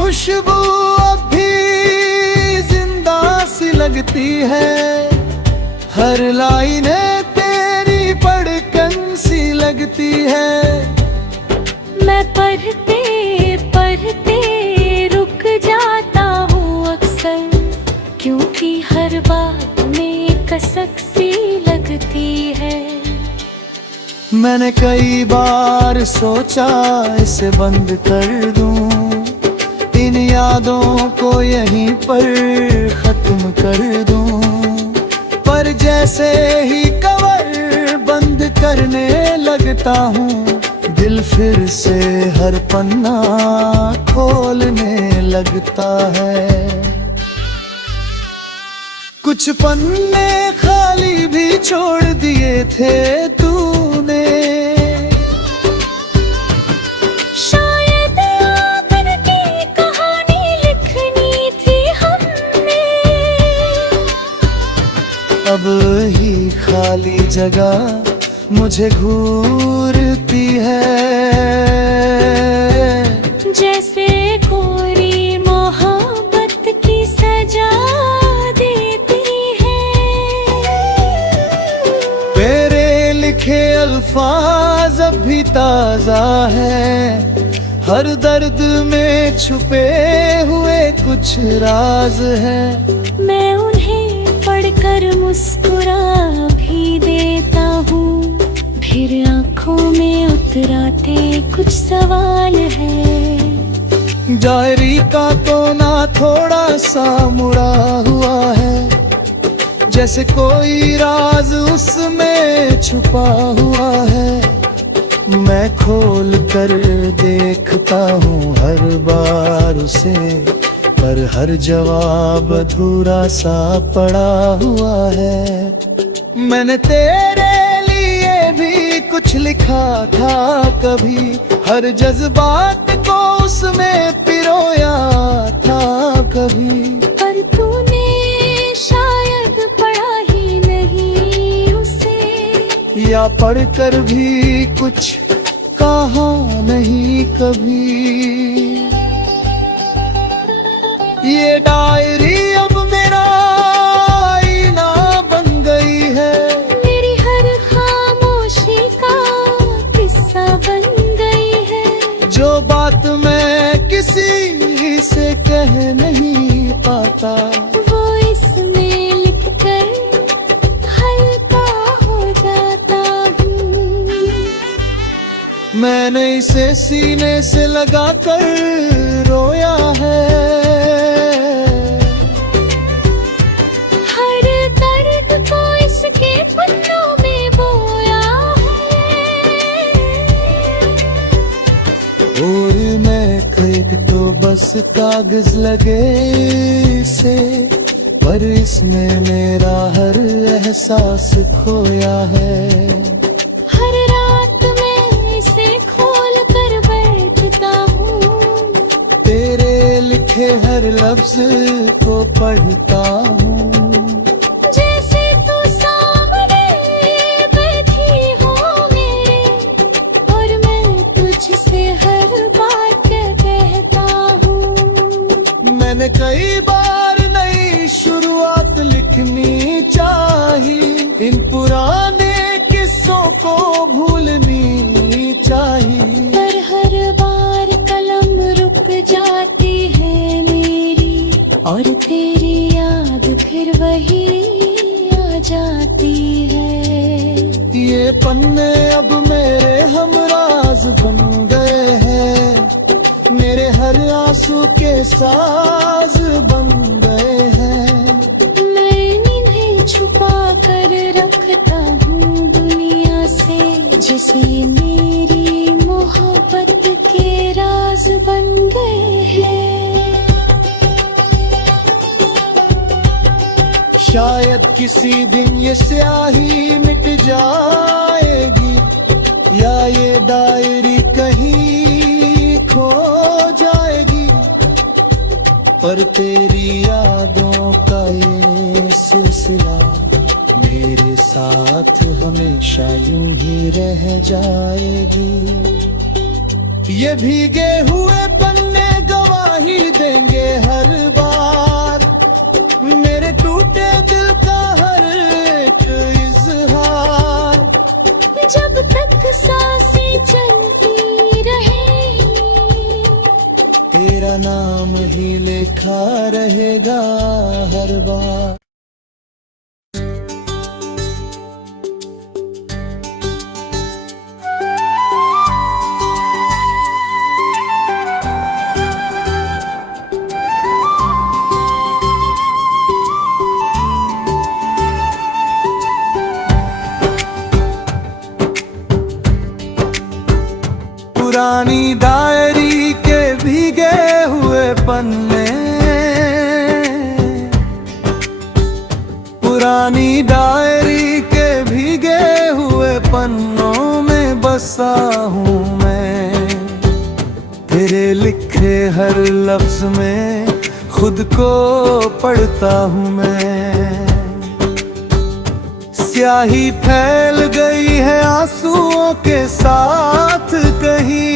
खुशबू अब भी जिंदा सी लगती है, हर लाइनें तेरी धड़कन सी लगती है। मैं पढ़ते पढ़ते रुक जाता हूँ अक्सर, क्योंकि हर बात में कसक सी लगती है। मैंने कई बार सोचा इसे बंद कर दूं, इन यादों को यहीं पर खत्म कर दूं, पर जैसे ही कवर बंद करने लगता हूँ, दिल फिर से हर पन्ना खोलने लगता है। कुछ पन्ने खाली भी छोड़ दिए थे तूने, शायद आखिर की कहानी लिखनी थी हमने। अब ही खाली जगह मुझे घूरती है, जैसे कोरी मोहब्बत की सजा देती है। मेरे लिखे अल्फाज अब भी ताजा है, हर दर्द में छुपे हुए कुछ राज है। मैं उन्हें पढ़कर मुस्कुरा भी देता हूँ, फिर आँखों में उतराते कुछ सवाल है। डायरी का कोना थोड़ा सा मुड़ा हुआ है, जैसे कोई राज उसमें छुपा हुआ है। मैं खोल कर देखता हूँ हर बार उसे, पर हर जवाब अधूरा सा पड़ा हुआ है। मैंने तेरे लिए भी कुछ लिखा था कभी, हर जज्बात को उसमें पिरोया था कभी, पर तूने शायद पढ़ा ही नहीं उसे, या पढ़कर भी कुछ कहा नहीं कभी। ये डायरी अब मेरा आईना बन गई है, मेरी हर खामोशी का किस्सा बन गई है। जो बात मैं किसी से कह नहीं पाता, वो इसमें लिखकर हल्का हो जाता हूँ। मैंने इसे सीने से लगा कर रोया है, हर दर्द को इसके पन्नों में बोया है। और मैं एक तो बस कागज लगे से, पर इसमें मेरा हर एहसास खोया है। हर रात मैं इसे खोल कर बैठता हूँ, तेरे लिखे हर लफ्ज को पढ़ता हूँ, जैसे तू सामने बैठी हो मेरे, और मैं तुझसे हर बात कहता हूँ। मैंने कई बार नई शुरुआत लिखनी चाही, इन पुराने किस्सों को भूलनी चाहिए, पर हर बार कलम रुक जाती है मेरी, और तेरी याद फिर वही आ जाती है। ये पन्ने अब मेरे हमराज बन गए हैं, मेरे हर आंसू के साज बन गए हैं। मैं इन्हें छुपा कर रखता हूँ दुनिया से, जैसे ये मेरी मोहब्बत के राज बन गए हैं। शायद किसी दिन ये स्याही मिट जाएगी, या ये डायरी कहीं खो जाएगी, पर तेरी यादों का ये सिलसिला मेरे साथ हमेशा यूं ही रह जाएगी। ये भीगे हुए पन्ने गवाही तेरा नाम ही लिखा रहेगा हर बार। पुरानी डायरी के भीगे हुए पन्ने, पुरानी डायरी के भीगे हुए पन्नों में बसा हूँ मैं। तेरे लिखे हर लफ्ज में खुद को पढ़ता हूँ मैं। स्याही फैल गई है आंसुओं के साथ कहीं,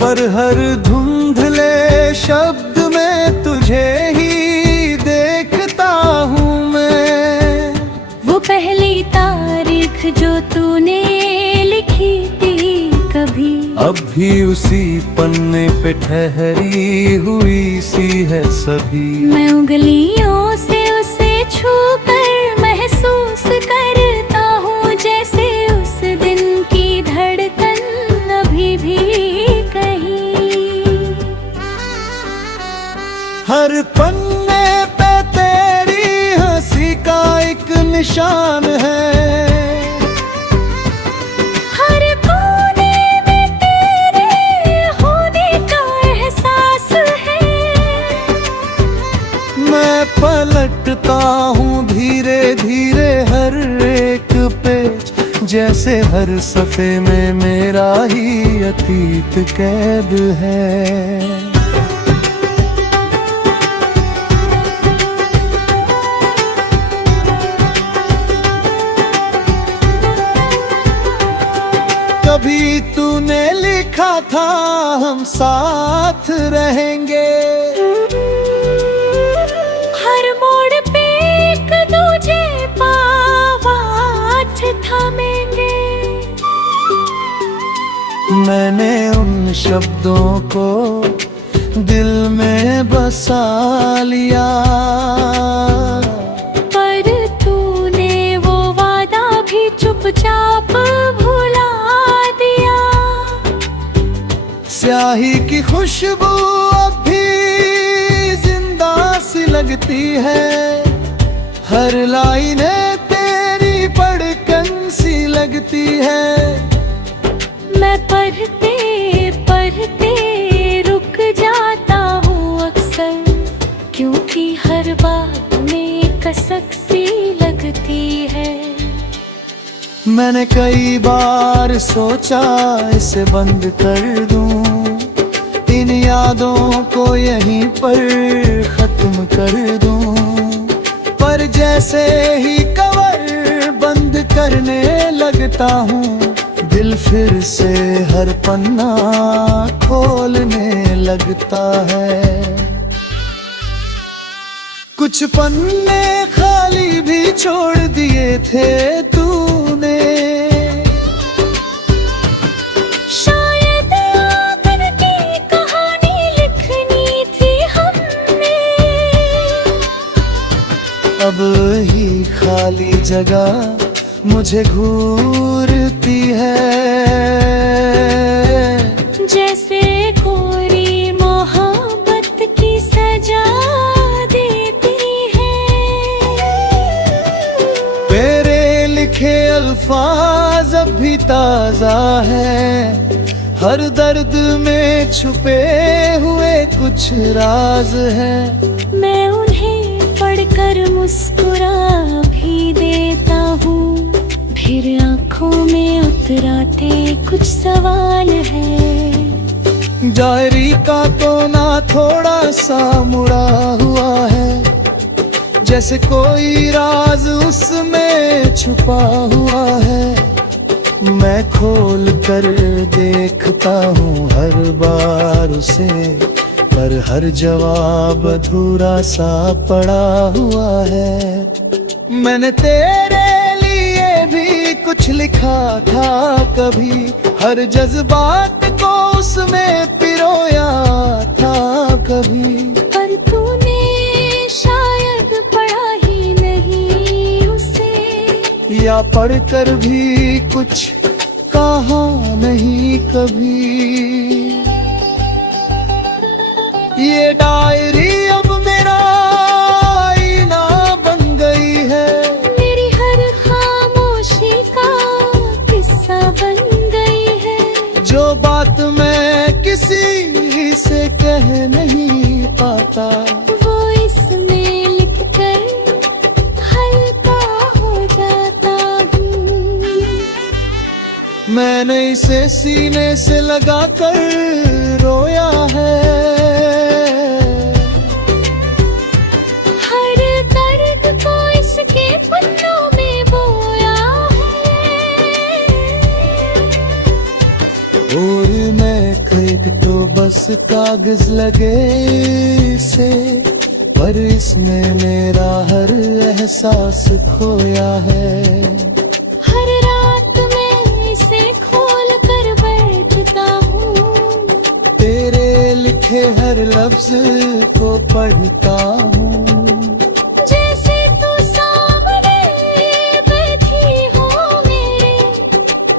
पर हर धुंधले शब्द में तुझे ही देखता हूँ मैं। वो पहली तारीख जो तूने लिखी थी कभी, अब भी उसी पन्ने पे ठहरी हुई सी है सभी। मैं उंगलियों से उसे छूकर महसूस करता हूँ, जैसे उस दिन की धड़कन अभी भी कहीं। हर पन्ने पे तेरी हंसी का एक निशान है, हर कोने में तेरे होने का एहसास है। मैं पलटता हूँ धीरे धीरे हर एक पेज, जैसे हर सफ़े में मेरा ही अतीत कैद है। कभी तूने लिखा था हम साथ रहेंगे, हर मोड़ पे एक दूजे पावाथ थामेंगे। मैंने उन शब्दों को दिल में बसा लिया, पर तूने वो वादा भी चुपचाप भुला दिया। स्याही की खुशबू अब भी जिंदा सी लगती है, हर लाइनें तेरी धड़कन सी लगती है। मैं पढ़ते पढ़ते रुक जाता हूँ अक्सर, क्योंकि हर बात में कसक सी लगती है। मैंने कई बार सोचा इसे बंद कर दूं, इन यादों को यहीं पर खत्म कर दूं, पर जैसे ही कवर बंद करने लगता हूँ, दिल फिर से हर पन्ना खोलने लगता है। कुछ पन्ने खाली भी छोड़ दिए थे तूने, शायद आखिर की कहानी लिखनी थी हमने। अब ही खाली जगह मुझे घूरती है, जैसे कोरी मोहब्बत की सजा देती है। तेरे लिखे अल्फाज अब भी ताजा है, हर दर्द में छुपे हुए कुछ राज है। मैं उन्हें पढ़कर मुस्कुरा भी देता हूँ, फिर आँखों में उतराते कुछ सवाल है। डायरी का कोना थोड़ा सा मुड़ा हुआ है, जैसे कोई राज उसमें छुपा हुआ है। मैं खोल कर देखता हूँ हर बार उसे, पर हर जवाब अधूरा सा पड़ा हुआ है। मैंने तेरे लिए भी कुछ लिखा था कभी, हर जज्बात को उस उसमें पिरोया था कभी, पर तूने शायद पढ़ा ही नहीं उसे, या पढ़कर भी कुछ कहा नहीं कभी। ये डायरी अब मेरा आईना बन गई है, मेरी हर खामोशी का किस्सा बन गई है। जो बात मैं किसी से कह नहीं पाता, वो इसमें लिखकर हल्का हो जाता हूँ। मैंने इसे सीने से लगा कर रोया है, हर दर्द को इसके पन्नों में बोया है। और मैं एक तो बस कागज लगे से, पर इसमें मेरा हर एहसास खोया है। हर रात मैं इसे खोल कर बैठता हूँ, तेरे लिखे हर लफ्ज को पढ़ता हूँ, जैसे तू सामने बैठी हो मेरे,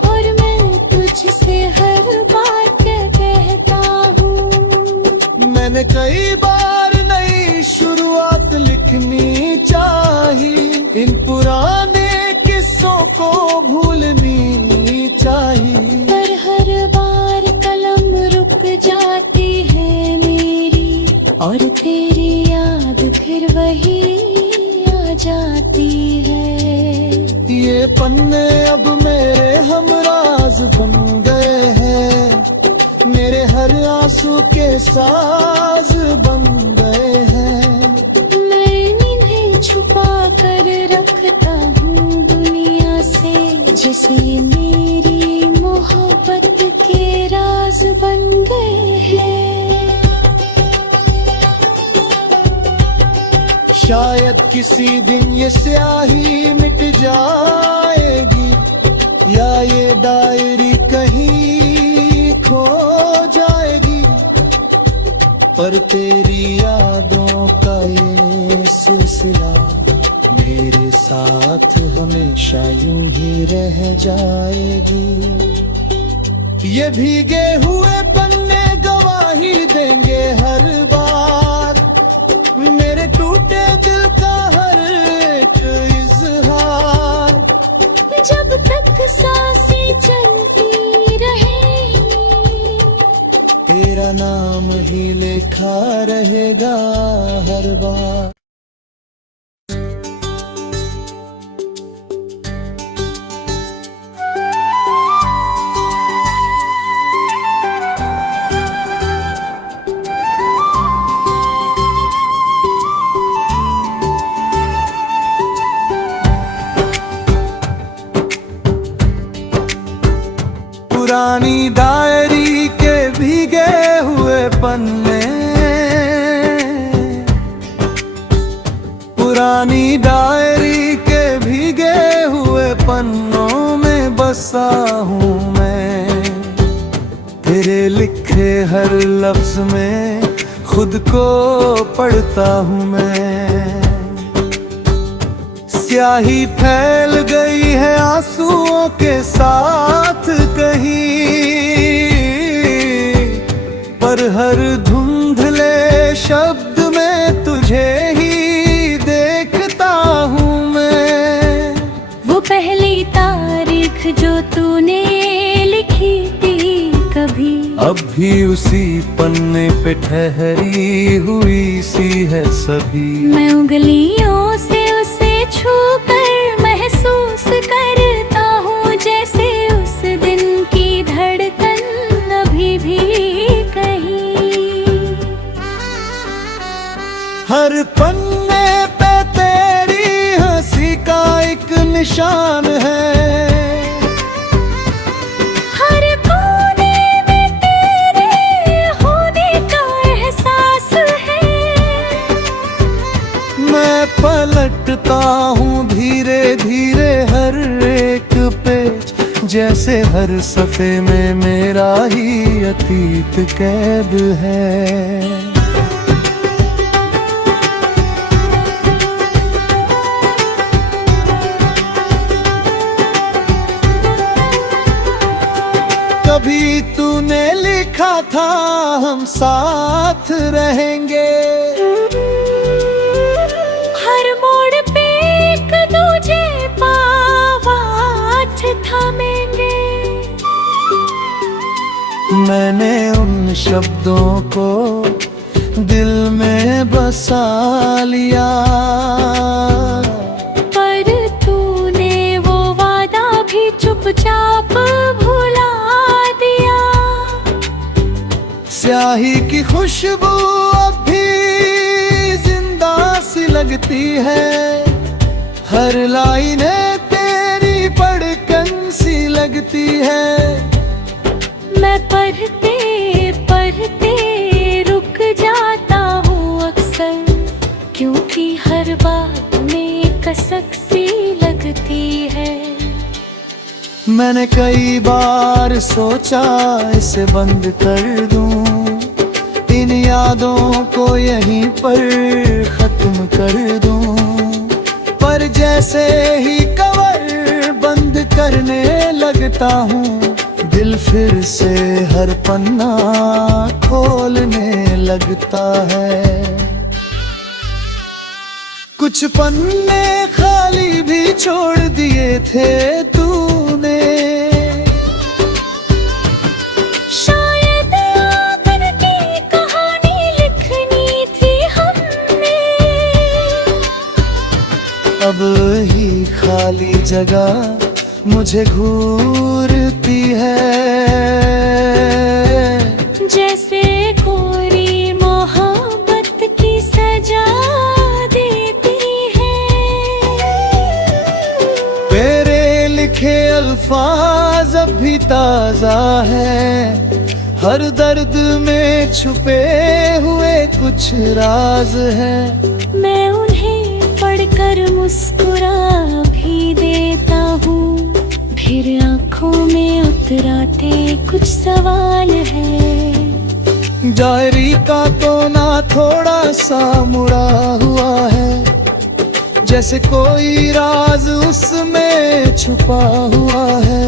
और मैं तुझसे हर बात कहता हूँ। मैंने कई बार नई शुरुआत लिखनी चाही, इन पुराने किस्सों को भूलनी चाहिए, पर हर बार कलम रुक जाती है मेरी, और तेरी याद फिर वही आ जाती है। ये पन्ने अब मेरे हमराज बन गए हैं, मेरे हर आंसू के साज बन गए हैं। मैं इन्हें छुपा कर रखता हूँ दुनिया से, जैसे ये मेरी मोहब्बत के राज बन गए हैं। शायद किसी दिन ये स्याही मिट जाएगी, या ये डायरी कहीं खो जाएगी, पर तेरी यादों का ये सिलसिला मेरे साथ हमेशा यूं ही रह जाएगी। ये भीगे हुए पन्ने गवाही देंगे हर बार, मेरे टूटे दिल का हर एक इजहार। जब तक सांसें चलती रहेंगी, तेरा नाम ही लिखा रहेगा हर बार। पुरानी डायरी के भीगे हुए पन्ने, पुरानी डायरी के भीगे हुए पन्नों में बसा हूँ मैं, तेरे लिखे हर लफ्ज में खुद को पढ़ता हूँ मैं। स्याही फैल गई है आंसुओं के साथ कहीं, पर हर धुंधले शब्द में तुझे ही देखता हूँ मैं। वो पहली तारीख जो तूने लिखी थी कभी, अब भी उसी पन्ने पे ठहरी हुई सी है सभी। मैं उंगलियों से उसे छूकर महसूस करता हूँ, जैसे उस दिन की धड़कन अभी भी कहीं। हर पन्ने पे तेरी हंसी का एक निशान है, हर कोने में तेरे होने का एहसास है। मैं पलटता हूँ धीरे धीरे हर एक पेज, जैसे हर सफ़े में मेरा ही अतीत कैद है। कभी तूने लिखा था हम साथ रहेंगे, हर मोड़ पे एक दूजे पावाथ थामेंगे। मैंने उन शब्दों को दिल में बसा लिया, पर तूने वो वादा भी चुपचाप भुला दिया। स्याही की खुशबू अब भी जिंदा सी लगती है, हर लाइनें तेरी धड़कन सी लगती है। मैं पढ़ते पढ़ते रुक जाता हूँ अक्सर, क्योंकि हर बात में कसक सी लगती है। मैंने कई बार सोचा इसे बंद कर दूं, इन यादों को यहीं पर खत्म कर दूं, पर जैसे ही कवर बंद करने लगता हूँ, दिल फिर से हर पन्ना खोलने लगता है। कुछ पन्ने खाली भी छोड़ दिए थे तूने, शायद आखिर की कहानी लिखनी थी हमने। अब ही खाली जगह मुझे घूरती है, जैसे कोरी मोहब्बत की सजा देती है। मेरे लिखे अल्फाज अब भी ताजा है, हर दर्द में छुपे हुए कुछ राज है। मैं उन्हें पढ़कर मुस्कुरा भी देता हूँ, फिर आँखों में उतराते कुछ सवाल है। डायरी का तो ना थोड़ा सा मुड़ा हुआ है, जैसे कोई राज उसमें छुपा हुआ है।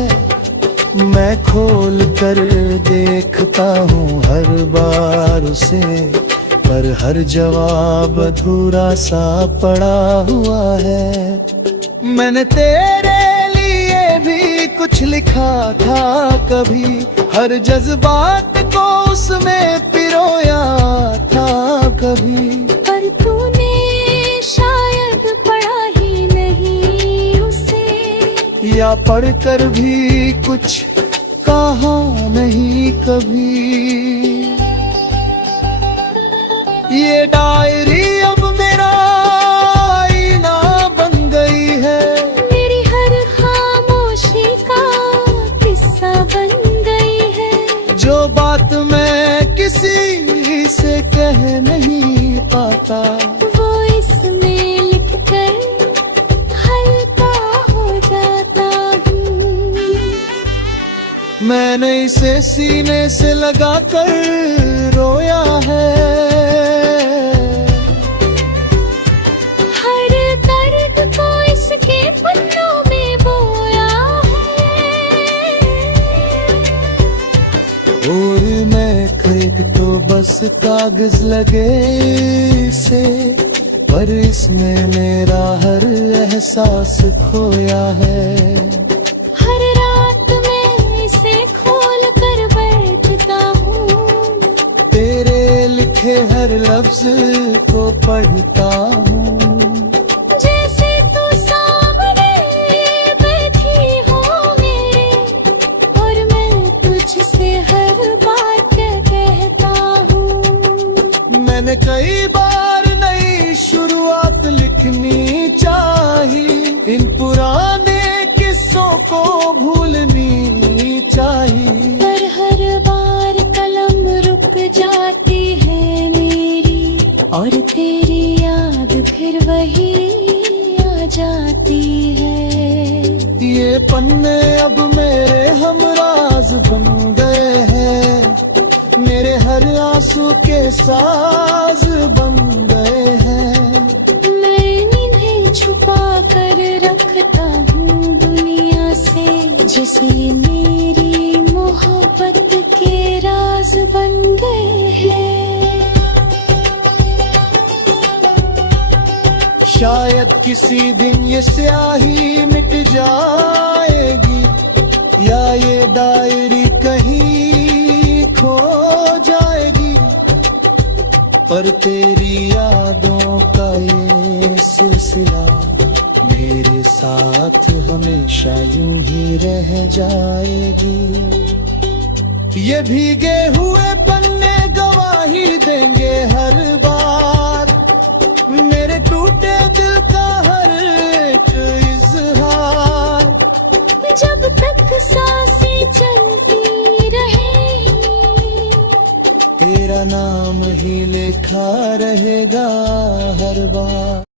मैं खोल कर देखता हूँ हर बार उसे, पर हर जवाब अधूरा सा पड़ा हुआ है। मैंने तेरे भी कुछ लिखा था कभी, हर जज्बात को उसमें पिरोया था कभी, पर तूने शायद पढ़ा ही नहीं उसे, या पढ़कर भी कुछ कहा नहीं कभी। ये डायरी अब मेरा आईना बन गई है, मेरी हर खामोशी का किस्सा बन गई है। जो बात मैं किसी से कह नहीं पाता, वो इसमें लिखकर हल्का हो जाता हूँ। मैंने इसे सीने से लगा कर रोया है, हर दर्द को इसके पन्नों में बोया है। और मैं एक तो बस कागज लगे से, पर इसमें मेरा हर एहसास खोया है। हर रात मैं इसे खोल कर बैठता हूँ, तेरे लिखे हर लफ्ज को पढ़ता हूँ, जैसे तू सामने बैठी हो मेरे, और मैं तुझसे हर बात कहता हूँ। मैंने कई बार नई शुरुआत लिखनी चाही, इन पुराने किस्सों को भूलनी चाहिए, पर हर बार कलम रुक जाती है मेरी, और तेरी याद फिर वही आ जाती है। ये पन्ने अब मेरे हमराज बन गए हैं, हर आंसू के साज बन गए हैं। मैं इन्हें छुपा कर रखता हूँ दुनिया से, जैसे मेरी मोहब्बत के राज बन गए हैं। शायद किसी दिन ये स्याही मिट जाएगी, या ये डायरी कहीं खो जाएगी, पर तेरी यादों का ये सिलसिला मेरे साथ हमेशा यूं ही रह जाएगी। ये भीगे हुए पन्ने गवाही देंगे हर बार, मेरे टूटे दिल का हर एक इजहार। जब तक सांसें चलती रहेंगी, तेरा नाम ही लिखा रहेगा हर बार।